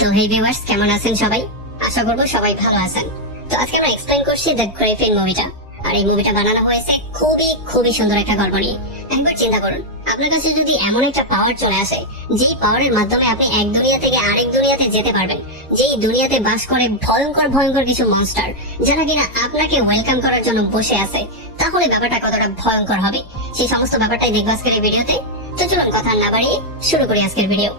তো হে ভিউয়ার্স, কেমন আছেন সবাই? আশা করব সবাই ভালো আছেন। তো আজকে আমরা এক্সপ্লেইন করছি দ্য গ্রিফিন মুভিটা। আর এই মুভিটা বানানো হয়েছে খুবই খুবই সুন্দর একটা গল্প নিয়ে। একবার চিন্তা করুন, আপনার কাছে যদি এমন একটা পাওয়ার চলে আসে, যেই পাওয়ারের মাধ্যমে আপনি এক দুনিয়া থেকে আরেক দুনিয়াতে যেতে পারবেন, যেই দুনিয়াতে বাস করে ভয়ঙ্কর ভয়ঙ্কর কিছু মনস্টার, যারা কিনা আপনাকে ওয়েলকাম করার জন্য বসে আছে, তাহলে ব্যাপারটা কতটা ভয়ঙ্কর হবে সেই সমস্ত ব্যাপারটাই দেখবো আজকের এই ভিডিওতে। তো চলুন কথা না বাড়িয়ে শুরু করি আজকের ভিডিও।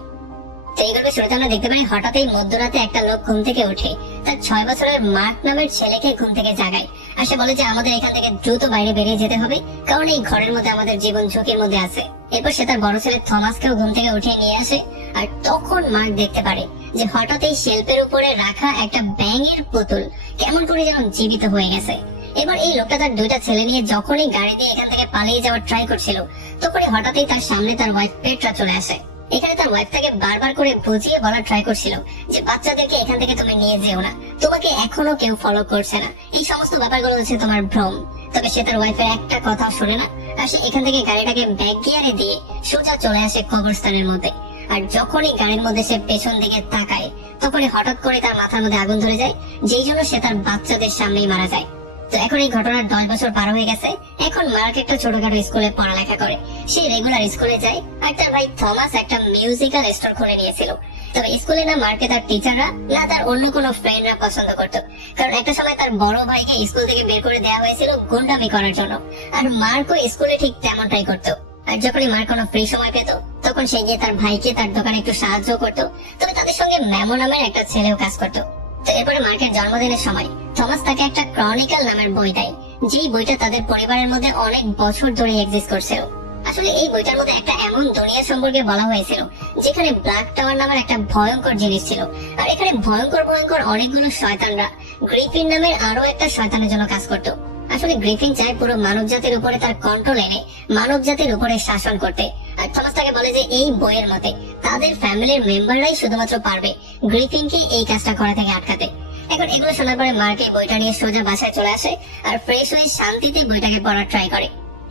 তো এই গল্পের শুরুতে আমরা দেখতে পাই হঠাৎই মধ্যরাতে একটা লোক ঘুম থেকে উঠে তার 6 বছরের মার্ক নামের ছেলেকে ঘুম থেকে জাগায়। আর সে বলে যে আমাদের এখান থেকে দ্রুত বাইরে বেরিয়ে যেতে হবে, কারণ এই ঘরের মধ্যে আমাদের জীবন ঝুঁকির মধ্যে আছে। এরপর সে তার বড় ছেলে থমাসকেও ঘুম থেকে উঠিয়ে নিয়ে আসে। আর তখন মার্ক দেখতে পারে যে হঠাৎ এই শেলফের উপরে রাখা একটা ব্যাঙের পুতুল কেমন করে যেন জীবিত হয়ে গেছে। এবার এই লোকটা তার দুইটা ছেলে নিয়ে যখনই গাড়ি দিয়ে এখান থেকে পালিয়ে যাওয়ার ট্রাই করছিল, তখনই হঠাৎই তার সামনে তার ওয়াইফ পেট্রা চলে আসে। এখানে তার ওয়াইফ তাকে বারবার করে বুঝিয়ে বলার ট্রাই করছিল যে বাচ্চাদেরকে এখান থেকে তুমি নিয়ে যেও না, তোমাকে এখনো কেউ ফলো করছে না, এই সমস্ত ব্যাপারগুলো হচ্ছে তোমার ভ্রম। তবে সে তার ওয়াইফের একটা কথা শুনে না, আর সে এখান থেকে গাড়িটাকে ব্যাক গিয়ারে দিয়ে সোজা চলে আসে কবরস্থানের মধ্যে। আর যখনই গাড়ির মধ্যে সে পেছন দিকে তাকায়, তখনই হঠাৎ করে তার মাথার মধ্যে আগুন ধরে যায়, যেই জন্য সে তার বাচ্চাদের সামনেই মারা যায়। তো এখন এই ঘটনার 10 বছর পার হয়ে গেছে। এখন মার্ক একটা ছোটখাটো স্কুলে পড়ালেখা করে, সে রেগুলার স্কুলে যায়। আর তার ভাই থমাস একটা মিউজিক্যাল স্টোর খুলে নিয়েছিল। তবে স্কুলে না মার্কে তার টিচাররা না তার অন্য কোনো ফ্রেন্ডরা পছন্দ করতো, কারণ একটা সময় তার বড় ভাইকে স্কুল থেকে বের করে দেওয়া হয়েছিল গুন্ডামি করার জন্য। আর মার্কও স্কুলে ঠিক তেমনটাই করতো। আর যখনই মার্ক কোনো ফ্রি সময় পেত, তখন সে গিয়ে তার ভাইকে তার দোকানে একটু সাহায্য করতো। তবে তাদের সঙ্গে ম্যামো নামের একটা ছেলেও কাজ করতো। তো এরপরে মার্কের জন্মদিনের সময় থমাস তাকে একটা ক্রনিকল নামের বই দেয়, যেই বইটা তাদের পরিবারের মধ্যে অনেক বছর ধরে এক্সিস্ট করছিল। আসলে এই বইটার মধ্যে একটা এমন দুনিয়া সম্পর্কে বলা হয়েছিল যেখানে ব্ল্যাক টাওয়ার নামের একটা ভয়ঙ্কর জিনিস ছিল। আর এখানে ভয়ঙ্কর ভয়ঙ্কর অনেকগুলো শয়তানরা গ্রিফিন নামের আরো একটা শয়তানের জন্য কাজ করতো। আসলে গ্রিফিন চায় পুরো মানব জাতির উপরে তার কন্ট্রোল এনে মানব জাতির উপরে শাসন করতে। আর থমাস তাকে বলে যে এই বইয়ের মতে তাদের ফ্যামিলির মেম্বাররাই শুধুমাত্র পারবে গ্রিফিনকে এই কাজটা করা থেকে আটকাতে। এখন এগুলো শোনার পরে মার্ক এই বইটা নিয়ে সোজা বাসায় চলে আসে আর ফ্রেশ হয়ে শান্তিতে বইটাকে পড়ার ট্রাই করে।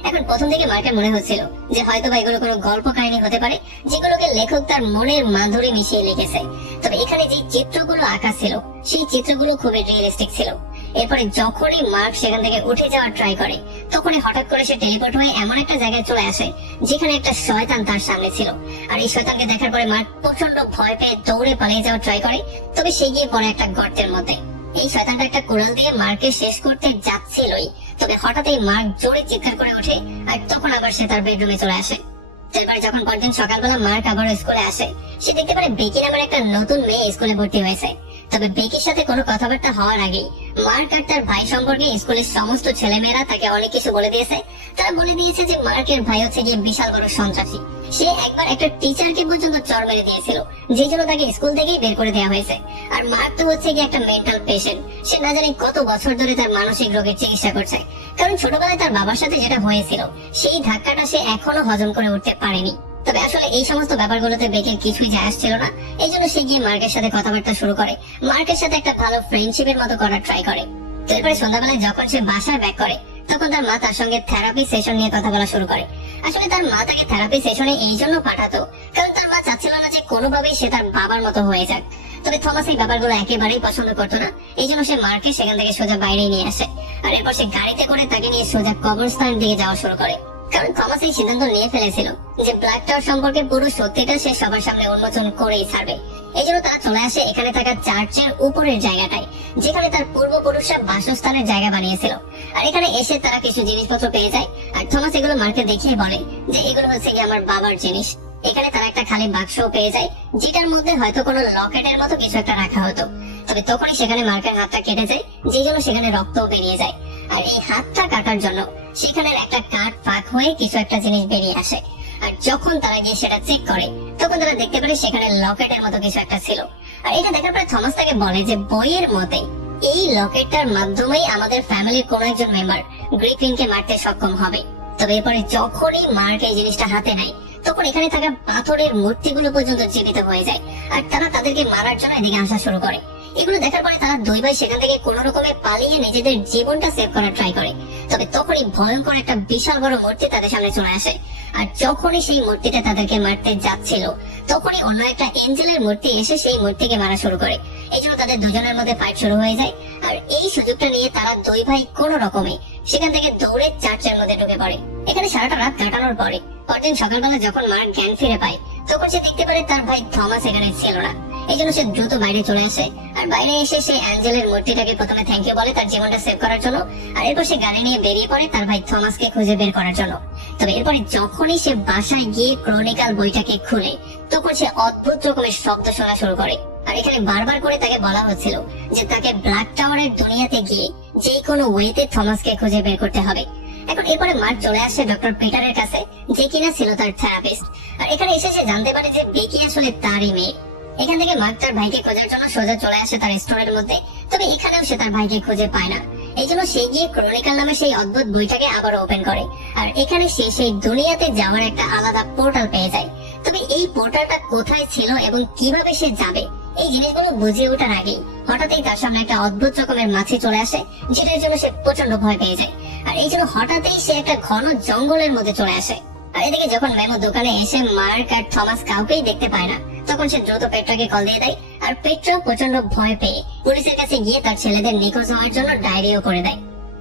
এখন প্রথম থেকে মার্কের মনে হচ্ছিল যে হয়তো বা এগুলো কোনো গল্প কাহিনী হতে পারে, যেগুলোকে লেখক তার মনের মাধুরী মিশিয়ে লিখেছে। তবে এখানে যে চিত্রগুলো আঁকা ছিল, সেই চিত্রগুলো খুবই রিয়েলিস্টিক ছিল। এরপরে যখনই মার্ক সেখান থেকে উঠে যাওয়ার ট্রাই করে, তখনই হঠাৎ করে সে টেলিপোর্ট হয়ে এমন একটা জায়গায় চলে আসে যেখানে একটা শয়তান তার সামনে ছিল। আর এই শয়তানকে দেখার পরে মার্ক প্রচন্ড ভয় পেয়ে দৌড়ে পালিয়ে যাওয়ার ট্রাই করে, তবে সে গিয়ে পড়ে একটা গর্তের মধ্যে। এই শয়তানটা একটা কুড়াল দিয়ে মার্ককে শেষ করতে যাচ্ছিলই, তবে হঠাৎই মার্ক জোরে চিৎকার করে ওঠে। আর তখন আবার সে তার বেডরুমে চলে আসে। এরপরে যখন পরদিন সকালবেলা মার্ক আবারও স্কুলে আসে, সে দেখতে পারে বেকি নামের একটা নতুন মেয়ে স্কুলে ভর্তি হয়েছে। তবে বেকির সাথে কোনো কথাবার্তা হওয়ার আগেই মার্ক আর তার ভাই সম্পর্কে স্কুলের সমস্ত ছেলেমেয়েরা তাকে অনেক কিছু বলে দিয়েছে। তারা বলে দিয়েছে যে মার্কের ভাই হচ্ছে গিয়ে বিশাল বড় সন্ত্রাসী। সে একবার একটা টিচারকে পর্যন্ত চড় মেরে দিয়েছিল, যে জন্য তাকে স্কুল থেকেই বের করে দেওয়া হয়েছে। আর মার্ক তো হচ্ছে গিয়ে একটা মেন্টাল পেশেন্ট। সে না জানি কত বছর ধরে তার মানসিক রোগের চিকিৎসা করছে, কারণ ছোটবেলায় তার বাবার সাথে যেটা হয়েছিল সেই ধাক্কাটা সে এখনো হজম করে উঠতে পারেনি। তবে আসলে এই সমস্ত ব্যাপারগুলোতে বেকের কিছুই যায় আসছিল না, এই জন্য সে গিয়ে মার্কের সাথে কথাবার্তা শুরু করে, মার্কের সাথে একটা ভালো ফ্রেন্ডশিপের মতো করার ট্রাই করে। তো এরপরে সন্ধ্যাবেলায় যখন সে বাসায় ব্যাক করে, তখন তার মা তার সঙ্গে থেরাপি সেশন নিয়ে কথা বলা শুরু করে। আসলে তার মা তাকে থেরাপি সেশনে এই জন্য পাঠাতো কারণ তার মা চাচ্ছিল না যে কোনোভাবেই সে তার বাবার মতো হয়ে যাক। তবে থমাস এই ব্যাপারগুলো একেবারেই পছন্দ করতো না, এই জন্য সে মার্কে সেখান থেকে সোজা বাইরে নিয়ে আসে। আর এরপর সে গাড়িতে করে তাকে নিয়ে সোজা কবরস্থানের দিকে যাওয়া শুরু করে, কারণ থমাস এই সিদ্ধান্ত নিয়ে ফেলেছিল যে ব্ল্যাক টাওয়ার সম্পর্কে পুরো সত্যিটা সে সবার সামনে উন্মোচন করেই ছাড়বে। এই জন্য তারা চলে আসে এখানে থাকা চার্চের উপরের জায়গাটায়, যেখানে তার পূর্বপুরুষরা বাসস্থানের জায়গা বানিয়েছিল। আর এখানে এসে তারা কিছু জিনিসপত্র পেয়ে যায়। আর থমাস এগুলো মার্কে দেখিয়ে বলে যে এগুলো হচ্ছে কি আমার বাবার জিনিস। এখানে তারা একটা খালি বাক্সও পেয়ে যায়, যেটার মধ্যে হয়তো কোনো লকেটের মতো কিছু একটা রাখা হতো। তবে তখনই সেখানে মার্কের হাতটা কেটে যায়, যে জন্য সেখানে রক্তও বেরিয়ে যায়। আর এই হাতটা কাটার জন্য সেখানে একটা কাঠ ফাঁক হয়ে কিছু একটা জিনিস বেরিয়ে আসে। আর যখন তারা গিয়ে সেটা চেক করে, তখন তারা দেখতে পারে সেখানে লকেটের মতো কিছু একটা ছিল। আর এটা দেখার পরে থমাস তাকে বলে যে বইয়ের মতে এই লকেটটার মাধ্যমেই আমাদের ফ্যামিলির কোনো একজন মেম্বার গ্রিফিনকে মারতে সক্ষম হবে। তবে এরপরে যখনই মার্ক এই জিনিসটা হাতে নেয়, তখন এখানে থাকা পাথরের মূর্তিগুলো পর্যন্ত জীবিত হয়ে যায়। আর তারা তাদেরকে মারার জন্য এদিকে আসা শুরু করে। এগুলো দেখার পরে তারা দুই ভাই সেখান থেকে কোন রকমে পালিয়ে নিজেদের জীবনটা সেভ করার ট্রাই করে। তবে তখনই ভয়ঙ্কর একটা বিশাল বড় মূর্তি তাদের সামনে চলে আসে। আর যখনই সেই মূর্তিটা তাদেরকে মারতে যাচ্ছিল, তখনই অন্য একটা এঞ্জেলের মূর্তি এসে সেই মূর্তিকে মারা শুরু করে। এই জন্য তাদের দুজনের মধ্যে ফাইট শুরু হয়ে যায়। আর এই সুযোগটা নিয়ে তারা দুই ভাই কোনো রকমে সেখান থেকে দৌড়ে চার্চের মধ্যে ঢুকে পড়ে। এখানে সারাটা রাত কাটানোর পরে পরদিন সকালবেলা যখন মার্ক জ্ঞান ফিরে পায়, তখন সে দেখতে পারে তার ভাই থমাস এখানে ছিল না। এই জন্য সে দ্রুত বাইরে চলে আসে। আর বাইরে এসে সে অ্যাঞ্জেলের মূর্তিটাকে প্রথমে থ্যাংক ইউ বলে তার জীবনটা সেভ করার জন্য। আর এরপর সে গাড়ি নিয়ে বেরিয়ে পড়ে তার ভাই থমাসকে খুঁজে বের করার জন্য। তবে এরপরে যখনই সে বাসায় গিয়ে ক্রনিক্যাল বইটাকে খুলে, তখন সে অদ্ভুত রকমের শব্দ শোনা শুরু করে। আর এখানে বারবার করে তাকে বলা হচ্ছিল যে তাকে ব্ল্যাক টাওয়ারের দুনিয়াতে গিয়ে যে কোনো ওয়েতে থমাসকে খুঁজে বের করতে হবে। এখন এরপরে মার্ক চলে আসে ডক্টর পিটারের কাছে, যে কিনা ছিল তার থেরাপিস্ট। আর এখানে এসে সে জানতে পারে যে বেকি আসলে তারই মেয়ে। এখান থেকে মার্ক তার ভাইকে খোঁজার জন্য সোজা চলে আসে তার স্টোরের মধ্যে। তবে এখানেও সে তার ভাইকে খুঁজে পায় না। এই জন্য সে গিয়ে ক্রনিক্যাল নামে সেই অদ্ভুত বইটাকে আবার ওপেন করে। আর এখানে সে সেই দুনিয়াতে যাওয়ার একটা আলাদা পোর্টাল পেয়ে যায়। তবে এই পোর্টালটা কোথায় ছিল এবং কিভাবে সে যাবে, এই জিনিসগুলো বুঝে ওঠার আগেই হঠাৎই তার সামনে একটা অদ্ভুত রকমের মাছি চলে আসে, যেটার জন্য সে প্রচন্ড ভয় পেয়ে যায়। আর এই জন্য হঠাৎই সে একটা ঘন জঙ্গলের মধ্যে চলে আসে। আর এদিকে যখন মেমো দোকানে এসে মার্ক আর থমাস কাউকেই দেখতে পায় না, তখন সে দ্রুত পেট্রাকে কল দিয়ে দেয়। আর পেট্রা প্রচন্ড ভয় পেয়ে পুলিশের কাছে গিয়ে তার ছেলেদের নিখোঁজ হওয়ার জন্য ডায়েরিও করে দেয়।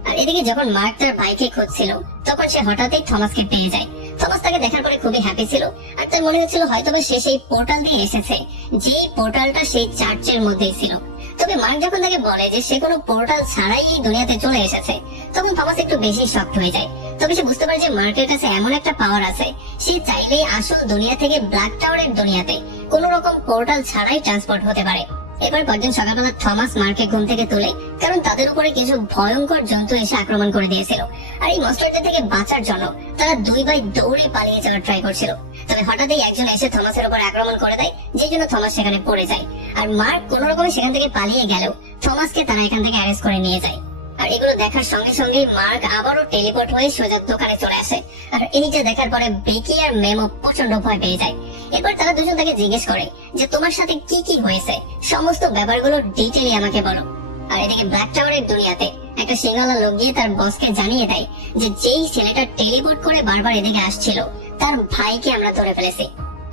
আর এদিকে যখন মার্ক তার ভাইকে খুঁজছিল, তখন সে হঠাৎই থমাসকে পেয়ে যায়। থমাস তাকে দেখার পরে খুবই হ্যাপি ছিল। আর তার মনে হচ্ছিল হয়তোবা সে সেই পোর্টাল দিয়ে এসেছে, যেই পোর্টালটা সেই চার্চের মধ্যেই ছিল। তবে মার্ক যখন তাকে বলে যে সে কোনো পোর্টাল ছাড়াই এই দুনিয়াতে চলে এসেছে, তখন থমাস একটু বেশি শকড হয়ে যায়। তবে সে বুঝতে পারে যে মার্কের কাছে এমন একটা পাওয়ার আছে, সে চাইলেই আসল দুনিয়া থেকে ব্ল্যাক টাওয়ারের দুনিয়াতে কোন রকম পোর্টাল ছাড়াই ট্রান্সপোর্ট হতে পারে। এবার পরদিন সকালবেলা থমাস মার্ককে ঘুম থেকে তোলে, কারণ তাদের উপরে কিছু ভয়ঙ্কর জন্তু এসে আক্রমণ করে দিয়েছিল। আর এই মনস্টারদের থেকে বাঁচার জন্য তারা দুই ভাই দৌড়ে পালিয়ে যাওয়ার ট্রাই করছিল। তবে হঠাৎই একজন এসে থমাসের উপর আক্রমণ করে দেয়, যে জন্য থমাস সেখানে পড়ে যায়। আর মার্ক কোন রকমে সেখান থেকে পালিয়ে গেলেও থমাসকে তারা এখান থেকে অ্যারেস্ট করে নিয়ে যায়। আর এগুলো দেখার সঙ্গে সঙ্গে মার্ক আবারও টেলিপোর্ট হয়ে সোজা দোকানে চলে আসে। আর এইটা দেখার পরে বেকি আর মেমো প্রচন্ড ভয় পেয়ে যায়। এরপর তারা দুজন তাকে জিজ্ঞেস করে যে তোমার সাথে কি কি হয়েছে, সমস্ত ব্যাপারগুলো ডিটেইলি আমাকে বলো। আর এদিকে ব্ল্যাক টাওয়ারের দুনিয়াতে একটা সিংহলা লোক গিয়ে তার বসকে জানিয়ে দেয় যে যেই ছেলেটা টেলিপোর্ট করে বারবার এদিকে আসছিল, তার ভাইকে আমরা ধরে ফেলেছি।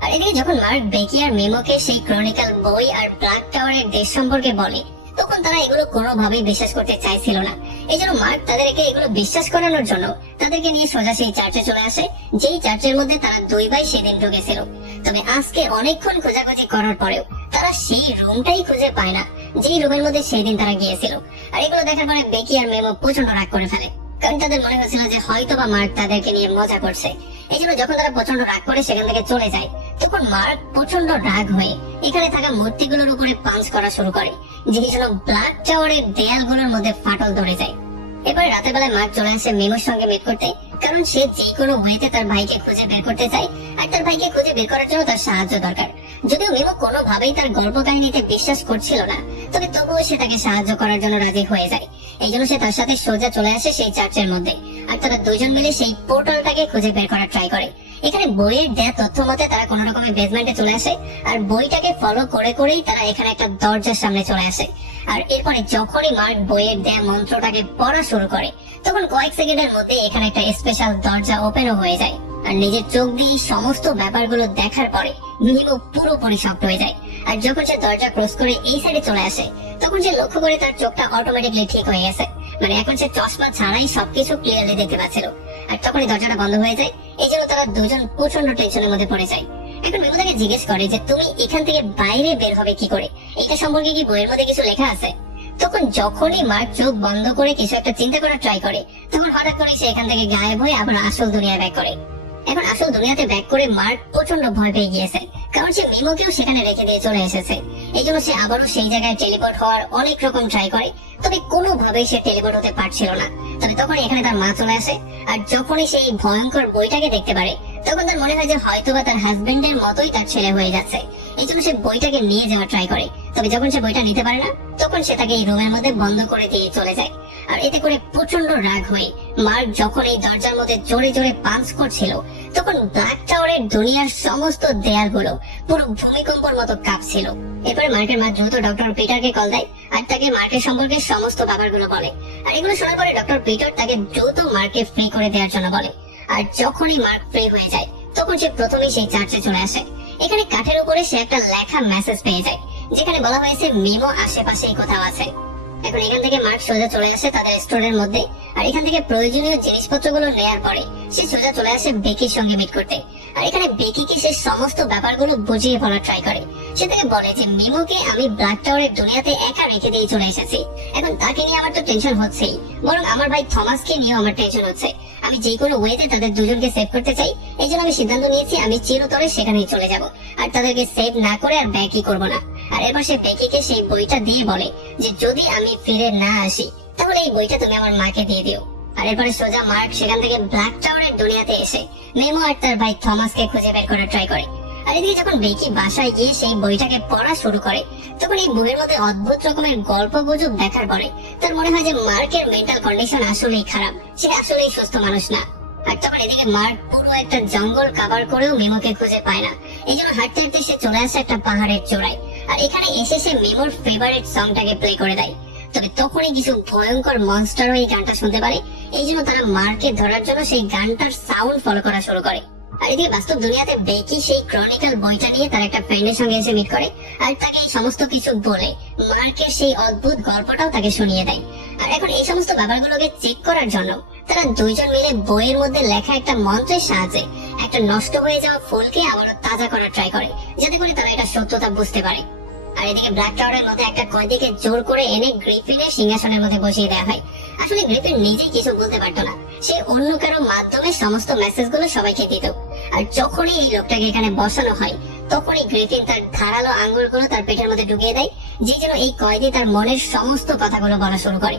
আর এদিকে যখন মার্ক বেকি আর মেমোকে সেই ক্রনিক্যাল বই আর ব্ল্যাক টাওয়ারের দেশ সম্পর্কে বলে, তখন তারা এগুলো কোনোভাবেই বিশ্বাস করতে চাইছিল না। এই জন্য মার্ক তাদেরকে এগুলো বিশ্বাস করানোর জন্য তাদেরকে নিয়ে সোজা সেই চার্চে চলে আসে, যেই চার্চের মধ্যে তারা দুই ভাই সেদিন ঢুকেছিল। তবে আজকে অনেকক্ষণ খোঁজাখুঁজি করার পরেও তারা সেই রুমটাই খুঁজে পায় না, যেই রুমের মধ্যে সেদিন তারা গিয়েছিল। আর এগুলো দেখার পরে বেকি আর মেমো প্রচন্ড রাগ করে ফেলে, কারণ তাদের মনে হচ্ছিল যে হয়তোবা মার্ক তাদেরকে নিয়ে মজা করছে। এই জন্য যখন তারা প্রচন্ড রাগ করে সেখান থেকে চলে যায়, তখন মার্ক প্রচন্ড রাগ হয়ে এখানে থাকা মূর্তিগুলোর উপরে পাঞ্চ করা শুরু করে, যেই জন্য ব্ল্যাক টাওয়ারের দেয়ালগুলোর মধ্যে ফাটল ধরে যায়। এবার রাতের বেলায় মার্ক চলে আসে মেমোর সঙ্গে মিট করতে, কারণ সে যে কোনো ওয়েতে তার ভাইকে খুঁজে বের করতে চায়। আর তার ভাইকে খুঁজে বের করার জন্য তার সাহায্য দরকার। যদিও মেমো কোনোভাবেই তার গল্প কাহিনীতে বিশ্বাস করছিল না, তবে তবুও সে তাকে সাহায্য করার জন্য রাজি হয়ে যায়। এই জন্য সে তার সাথে সোজা চলে আসে সেই চার্চের মধ্যে। আর তারা দুজন মিলে সেই পোর্টালটাকে খুঁজে বের করার ট্রাই করে। এখানে বইয়ের দেয়া তথ্য মতে তারা কোন রকমের বেসমেন্টে চলে আসে, আর বইটাকে ফলো করে করেই তারা এখানে একটা দরজার সামনে চলে আসে। আর এরপরে যখনই মার্ক বইয়ের দেয়া মন্ত্রটাকে পড়া শুরু করে, তখন কয়েক সেকেন্ডের মধ্যে এখানে একটা স্পেশাল দরজা ওপেনও হয়ে যায়। আর নিজের চোখ দিয়ে সমস্ত ব্যাপারগুলো দেখার পরে মিমো পুরোপুরি শক্ট হয়ে যায়। আর যখন সে দরজা ক্রস করে এই সাইডে চলে আসে, তখন সে লক্ষ্য করে তার চোখটা অটোমেটিকলি ঠিক হয়ে গেছে। মানে এখন সে চশমা ছাড়াই সবকিছু ক্লিয়ারলি দেখতে পাচ্ছিল। আর তখনই দরজাটা বন্ধ হয়ে যায়। এই জন্য তারা দুজন প্রচন্ড টেনশনের মধ্যে পড়ে যায়। এখন মেমো তাকে জিজ্ঞেস করে যে তুমি এখান থেকে বাইরে বের হবে কি করে, এটা সম্পর্কে কি বইয়ের মধ্যে কিছু লেখা আছে? তখন যখনই মার্ক চোখ বন্ধ করে কিছু একটা চিন্তা করার ট্রাই করে, তখন হঠাৎ করে সে এখান থেকে গায়েব হয়ে আবার আসল দুনিয়ায় ব্যাক করে। এখন আসল দুনিয়াতে ব্যাক করে মার্ক প্রচন্ড ভয় পেয়ে গিয়েছে, কারণ সে মিমোকেও সেখানে রেখে দিয়ে চলে এসেছে। এই জন্য সে আবারও সেই জায়গায় টেলিপোর্ট হওয়ার অনেক রকম ট্রাই করে, তবে কোনোভাবেই সে টেলিপোর্ট হতে পারছিল না। তবে তখন এখানে তার মা চলে আসে। আর যখনই সেই ভয়ঙ্কর বইটাকে দেখতে পারে, তখন তার মনে হয় যে হয়তোবা তার হাজবেন্ডের মতোই তার ছেলে হয়ে যাচ্ছে। এই জন্য সে বইটাকে নিয়ে যাওয়ার ট্রাই করে। তবে যখন সে বইটা নিতে পারে না, তখন সে তাকে এই রুমের মধ্যে বন্ধ করে দিয়ে চলে যায়। আর এতে করে প্রচন্ড রাগ হয়ে মার্ক যখন এই দরজার মধ্যে জোরে জোরে পাঞ্চ করছিল, তখন ব্ল্যাক টাওয়ারের দুনিয়ার সমস্ত দেয়ালগুলো পুরো ভূমিকম্পর মতো কাঁপছিল। এরপরে মার্কের মা দ্রুত ডক্টর পিটারকে কল দেয়, আর তাকে মার্কের সম্পর্কে সমস্ত ব্যাপারগুলো বলে। আর এগুলো শোনার পরে ডক্টর পিটার তাকে দ্রুত মার্ককে ফ্রি করে দেওয়ার জন্য বলে। আর যখনই মার্ক ফ্রি হয়ে যায়, তখন সে প্রথমেই সেই চার্চে চলে আসে। এখানে কাঠের উপরে সে একটা লেখা মেসেজ পেয়ে যায়, যেখানে বলা হয়েছে মিমো আশেপাশেই কোথাও আছে। এখন এখান থেকে মার্ক সোজা চলে আসে তাদের স্টোরের মধ্যে, আর এখান থেকে প্রয়োজনীয় জিনিসপত্রগুলো নেয়ার পরে সে সোজা চলে আসে বেকির সঙ্গে মিট করতে। আর এখানে বেকিকে সে সমস্ত ব্যাপারগুলো বুঝিয়ে বলার ট্রাই করে। সে তাকে বলে যে মিমোকে আমি ব্ল্যাক টাওয়ারের দুনিয়াতে একা রেখে দিয়ে চলে এসেছি, এখন তাকে নিয়ে আমার তো টেনশন হচ্ছেই, বরং আমার ভাই থমাসকে নিয়েও আমার টেনশন হচ্ছে। আমি যে কোনো ওয়েতে তাদের দুজনকে সেভ করতে চাই, এই জন্য আমি সিদ্ধান্ত নিয়েছি আমি চিরতরে সেখানেই চলে যাব, আর তাদেরকে সেভ না করে আর ব্যাকই করবো না। আর এরপর সে বেকিকে সেই বইটা দিয়ে বলে যে যদি আমি ফিরে না আসি তাহলে এই বইটা তুমি আমার মাকে দিয়ে দিও। আর এরপরে সোজা মার্ক সেখান থেকে ব্ল্যাক টাওয়ারের দুনিয়াতে এসে মেমো আর তার ভাই থমাসকে খুঁজে বের করার ট্রাই করে। আর এদিকে যখন বেকি বাসায় গিয়ে সেই বইটাকে পড়া শুরু করে, তখন এই বইয়ের মধ্যে অদ্ভুত রকমের গল্প গুজব দেখার পরে তার মনে হয় যে মার্কের মেন্টাল কন্ডিশন আসলেই খারাপ, সে আসলেই সুস্থ মানুষ না। আর তখন এদিকে মার্ক পুরো একটা জঙ্গল কভার করেও মেমোকে খুঁজে পায় না, এই জন্য হাঁটতে হাঁটতে সে চলে আসে একটা পাহাড়ের চূড়ায়। আর এখানে এসে সে মেমোর ফেভারিট সংটাকে প্লে করে দেয়। তবে তখনই কিছু ভয়ঙ্কর মনস্টারও এই গানটা শুনতে পারে, এই জন্য তারা মার্কে ধরার জন্য সেই গানটার সাউন্ড ফলো করা শুরু করে। আর এদিকে বাস্তব দুনিয়াতে বেকি সেই ক্রনিক্যাল বইটা নিয়ে তার একটা ফ্রেন্ডের সঙ্গে এসে মিট করে, আর তাকে এই সমস্ত কিছু বলে মার্কের সেই অদ্ভুত গল্পটাও তাকে শুনিয়ে দেয়। আর এখন এই সমস্ত ব্যাপারগুলোকে চেক করার জন্য তারা দুইজন মিলে বইয়ের মধ্যে লেখা একটা মন্ত্রের সাহায্যে একটা নষ্ট হয়ে যাওয়া ফুলকে আবারও তাজা করার ট্রাই করে, যাতে করে তারা এটা সত্যতা বুঝতে পারে। আর এদিকে ব্ল্যাক টাওয়ারের মধ্যে একটা কয়েদিকে জোর করে এনে গ্রিফিনের সিংহাসনের মধ্যে বসিয়ে দেওয়া হয়। আসলে গ্রিফিন নিজেই কিছু বলতে পারতো না, সে অন্য কারো মাধ্যমে সমস্ত মেসেজ গুলো সবাইকে দিত। আর যখনই এই লোকটাকে এখানে বসানো হয়, তখনই গ্রিফিন তার ধারালো আঙ্গুলগুলো তার পেটের মধ্যে ঢুকিয়ে দেয়, যে জন্য এই কয়েদি তার মনের সমস্ত কথাগুলো বলা শুরু করে।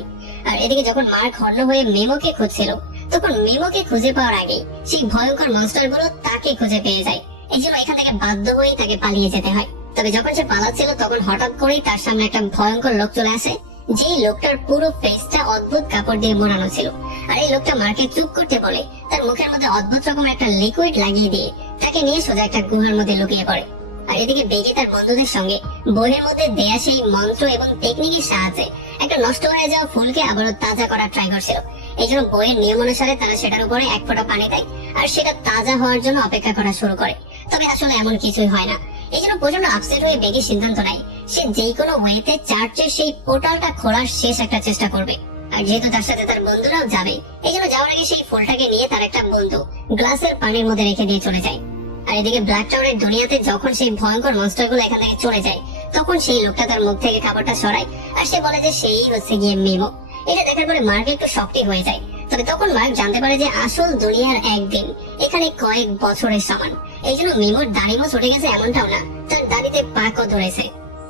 আর এদিকে যখন মার্ক হন্য হয়ে মেমোকে খুঁজছিল, তখন মেমোকে খুঁজে পাওয়ার আগে সেই ভয়ঙ্কর মনস্টার গুলো তাকে খুঁজে পেয়ে যায়, এই জন্য এখান থেকে বাধ্য হয়ে তাকে পালিয়ে যেতে হয়। তবে যখন সে পালাচ্ছিল তখন হঠাৎ করেই তার সামনে একটা ভয়ঙ্কর লোক চলে আসে, যে লোকটার পুরো ফেসটা অদ্ভুত কাপড় দিয়ে মোড়ানো ছিল। আর এই লোকটা মার্কে চুপ করতে বলে তার মুখের মধ্যে অদ্ভুত রকম একটা লিকুইড লাগিয়ে দিয়ে তাকে নিয়ে সোজা একটা গুহার মধ্যে লুকিয়ে পড়ে। আর এদিকে বেগে তার বন্ধুদের সঙ্গে বইয়ের মধ্যে দেয়া সেই মন্ত্র এবং টেকনিকের সাহায্যে একটা নষ্ট হয়ে যাওয়া ফুলকে আবারও তাজা করার ট্রাই করছিল। এই জন্য বইয়ের নিয়ম অনুসারে তারা সেটার উপরে এক ফোঁটা পানি দেয়, আর সেটা তাজা হওয়ার জন্য অপেক্ষা করা শুরু করে। তবে আসলে এমন কিছুই হয় না, এই জন্য প্রচন্ড আপসেট হয়ে বেগে সিদ্ধান্ত নেয় সে যে কোনো ওয়েতে চার্চের সেই পোর্টালটা খোলার শেষ একটা চেষ্টা করবে। আর যেহেতু তার সাথে তার বন্ধুরাও যাবে, এই জন্য যাওয়ার আগে সেই ফুলটাকে নিয়ে তার একটা বন্ধু গ্লাসের পানির মধ্যে রেখে দিয়ে চলে যায়। আর এদিকে ব্ল্যাক টাওয়ারের দুনিয়াতে যখন সেই ভয়ঙ্কর মনস্টার গুলো এখান থেকে চলে যায়, তখন সেই লোকটা তার মুখ থেকে কাপড়টা সরায়, আর সে বলে যে সেই হচ্ছে গিয়ে মিমো। এটা দেখার পরে মার্ক একটু শক্তি হয়ে যায়। তবে তখন মার্ক জানতে পারে যে আসল দুনিয়ার একদিন এখানে কয়েক বছরের সমান, এই জন্য মিমোর দাড়িমো ছুটে গেছে এমনটাও না, তার দাড়িতে পাকও ধরেছে।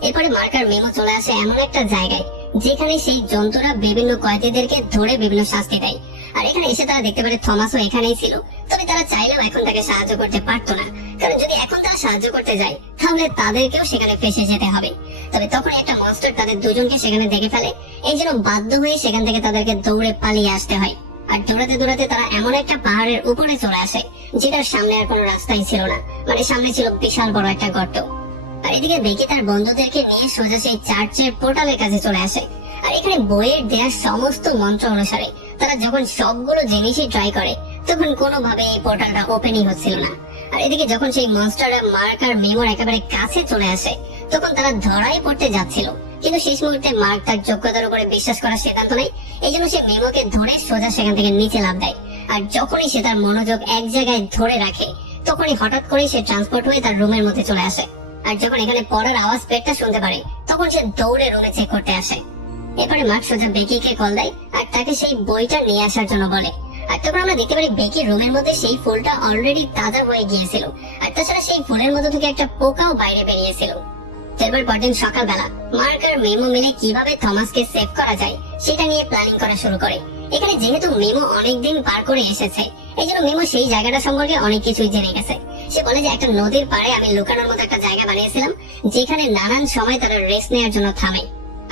এরপরে মার্ক আর মিমো চলে আসে এমন একটা জায়গায় যেখানে সেই জন্তুরা বিভিন্ন কয়েদিদেরকে ধরে বিভিন্ন শাস্তি দেয়। আর এখানে এসে তারা দেখতে পারে থমাসও এখানেই ছিল, তবে তারা চাইলেও এখন তাকে সাহায্য করতে পারতো না, কারণ যদি এখন তারা সাহায্য করতে যায় তাহলে তাদেরকেও সেখানে ফেসে যেতে হবে। তবে তখন একটা মনস্টার তাদের দুজনকে সেখানে দেখে ফেলে, এই জন্য বাধ্য হয়ে সেখান থেকে তাদেরকে দৌড়ে পালিয়ে আসতে হয়। আর দৌড়াতে দৌড়াতে তারা এমন একটা পাহাড়ের উপরে চলে আসে যেটার সামনে আর কোনো রাস্তাই ছিল না, মানে সামনে ছিল বিশাল বড় একটা গর্ত। আর এদিকে বেকি তার বন্ধুদেরকে নিয়ে সোজা সেই চার্চের পোর্টালের কাছে চলে আসে। আর এখানে বইয়ের দেওয়া সমস্ত মন্ত্র অনুসারে তারা যখন সবগুলো জিনিসই ট্রাই করে, তখন কোনোভাবে এই পোর্টালটা ওপেনই হচ্ছিল না। আর এদিকে যখন সেই মনস্টাররা মার্ক আর মেমোর একেবারে কাছে চলে আসে, তখন তারা ধরাই পড়তে যাচ্ছিল, কিন্তু শেষ মুহূর্তে মার্ক তার যোগ্যতার উপরে বিশ্বাস করার সিদ্ধান্ত নেয়, এই জন্য সে মেমোকে ধরে সোজা সেখান থেকে নিচে লাফ দেয়। আর যখনই সে তার মনোযোগ এক জায়গায় ধরে রাখে, তখনই হঠাৎ করেই সে ট্রান্সপোর্ট হয়ে তার রুমের মধ্যে চলে আসে। আর যখন এখানে পড়ার আওয়াজ পেটটা শুনতে পারে, তখন সে দৌড়ে রুমে চেক করতে আসে। এরপরে মার্ক সোজা বেকিকে কল দেয় আর তাকে সেই বইটা নিয়ে আসার জন্য বলে। আর তখন আমরা দেখতে পারি বেকি রুমের মধ্যে সেই ফুলটা অলরেডি তাজা হয়ে গিয়েছিল, আর তাছাড়া সেই ফুলের মধ্যে থেকে একটা পোকাও বাইরে বেরিয়েছিল। এরপর পরদিন সকালবেলা মার্ক আর মেমো মিলে কিভাবে থমাসকে সেভ করা যায় সেটা নিয়ে প্ল্যানিং করা শুরু করে। এখানে যেহেতু মেমো অনেকদিন পার করে এসেছে, এই জন্য মেমো সেই জায়গাটা সম্পর্কে অনেক কিছুই জেনে গেছে। সে বলে যে একটা নদীর পাড়ে আমি লুকানোর মতো একটা জায়গা বানিয়েছিলাম, যেখানে নানান সময় তারা রেস্ট নেওয়ার জন্য থামে।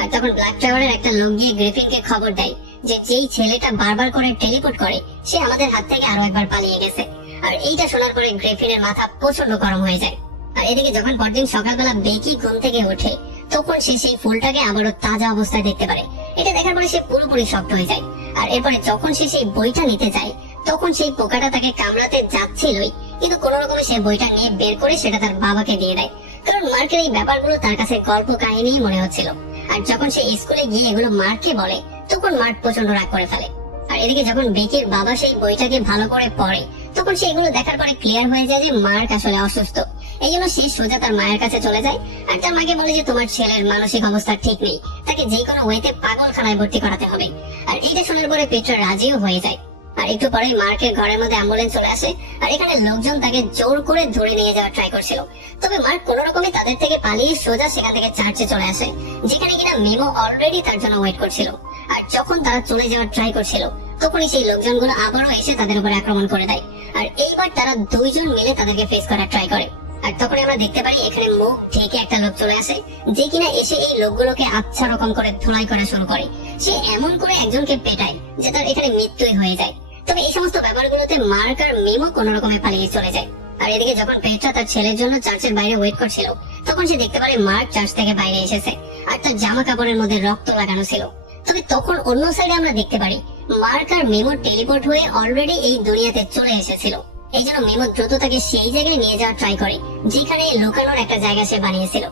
আর তখন ব্ল্যাক টাওয়ারের একটা লোক গিয়ে গ্রিফিনকে খবর দেয় যে যেই ছেলেটা বারবার করে টেলিপোর্ট করে সে আমাদের হাত থেকে আরো একবার পালিয়ে গেছে। আর এইটা শোনার পরে গ্রিফিনের মাথা প্রচন্ড গরম হয়ে যায়। আর এদিকে যখন পরদিন সকালবেলা বেকি ঘুম থেকে ওঠে, তখন সে সেই ফুলটাকে আবারও তাজা অবস্থায় দেখতে পারে। এটা দেখার পরে সে পুরোপুরি শক্ত হয়ে যায়। আর এরপরে যখন সে সেই বইটা নিতে যায়, তখন সেই পোকাটা তাকে কামড়াতে যাচ্ছিলই, কিন্তু কোনো রকমে সে বইটা নিয়ে বের করে সেটা তার বাবাকে দিয়ে দেয়, কারণ মার্কের এই ব্যাপারগুলো তার কাছে গল্প কাহিনীই মনে হচ্ছিল। আর যখন সে স্কুলে গিয়ে এগুলো মার্ককে বলে তখন মার্ক প্রচন্ড রাগ করে ফেলে। আর এদিকে যখন বেকির বাবা সেই বইটাকে ভালো করে পড়ে তখন সে এগুলো দেখার পরে ক্লিয়ার হয়ে যায় যে মার্ক আসলে অসুস্থ। এই জন্য সে সোজা তার মায়ের কাছে চলে যায় আর তার মাকে বলে যে তোমার ছেলের মানসিক অবস্থা ঠিক নেই, তাকে যে কোনো ওয়েতে পাগলখানায় ভর্তি করাতে হবে। আর এইটা শোনার পরে পিটার রাজিও হয়ে যায়। আর একটু পরে মার্কের ঘরের মধ্যে অ্যাম্বুলেন্স চলে আসে আর এখানে লোকজন তাকে জোর করে ধরে নিয়ে যাওয়ার ট্রাই করছিল। তবে মার্ক কোন রকমে তাদের থেকে পালিয়ে সোজা সেখান থেকে চার্চে চলে আসে, যেখানে কিনা মেমো অলরেডি তার জন্য ওয়েট করছিল। আর যখন তারা চলে যাওয়ার ট্রাই করছিল তখনই সেই লোকজনগুলো আবারও এসে তাদের উপর আক্রমণ করে দেয়। আর এইবার তারা দুইজন মিলে তাদেরকে ফেস করার ট্রাই করে। আর তখন আমরা দেখতে পাই এখানে মুখ ঢেকে একটা লোক চলে আসে, যে কিনা এসে এই লোকগুলোকে আচ্ছা রকম করে ধুলাই করা শুরু করে। সে এমন করে একজনকে পেটায় যে তার এখানে মৃত্যুই হয়ে যায়। তবে এই সমস্ত ব্যাপারগুলোতে মার্ক আর মেমো কোন রকমে পালিয়ে চলে যায়। আর এদিকে যখন পেট্রা তার ছেলের জন্য চার্চের বাইরে ওয়েট করছিল তখন সে দেখতে পারে মার্ক চার্চ থেকে বাইরে এসেছে আর তার জামা কাপড়ের মধ্যে রক্ত লাগানো ছিল। তবে তখন অন্য সাইডে আমরা দেখতে পারি মার্ক আর মেমো টেলিপোর্ট হয়ে অলরেডি এই দুনিয়াতে চলে এসেছিল। এই জন্য মেমো দ্রুত তাকে সেই জায়গায় নিয়ে যাওয়ার ট্রাই করে যেখানে লুকানোর একটা জায়গা সে বানিয়েছিল।